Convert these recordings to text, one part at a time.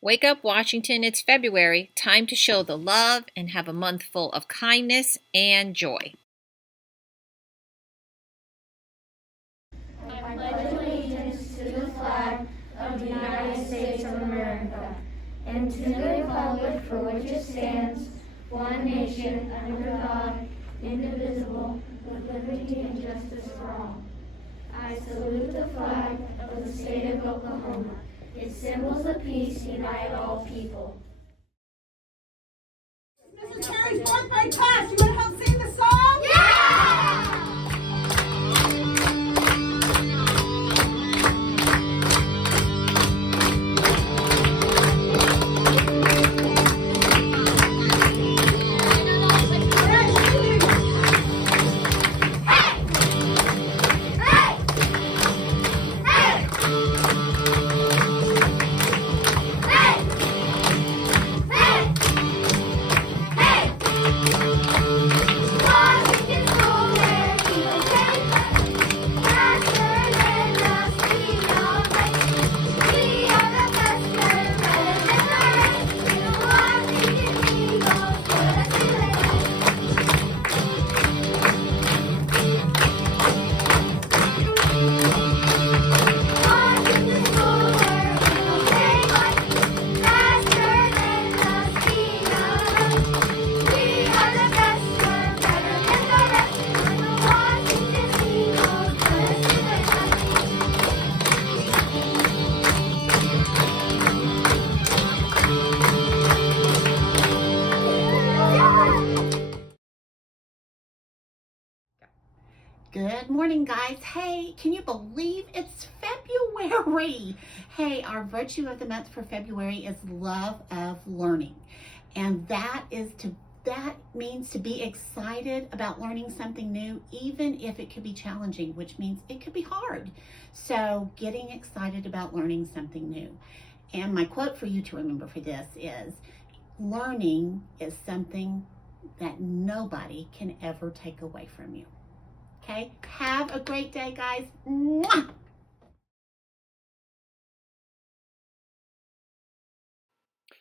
Wake up, Washington. It's February. Time to show the love and have a month full of kindness and joy. I pledge allegiance to the flag of the United States of America and to the republic for which it stands, one nation, under God, indivisible, with liberty and justice for all. I salute the flag of the state of Oklahoma. Its symbols of peace unite all people. Mrs. Cherry's fourth grade class, you want to help sing the song? Yeah! Good morning, guys. Hey, can you believe it's February? Hey, our virtue of the month for February is love of learning. And that means to be excited about learning something new, even if it could be challenging, which means it could be hard. So getting excited about learning something new. And my quote for you to remember for this is, learning is something that nobody can ever take away from you. Okay, have a great day, guys. Mwah!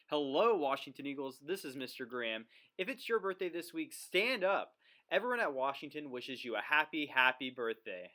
Hello, Washington Eagles. This is Mr. Graham. If it's your birthday this week, stand up. Everyone at Washington wishes you a happy, happy birthday.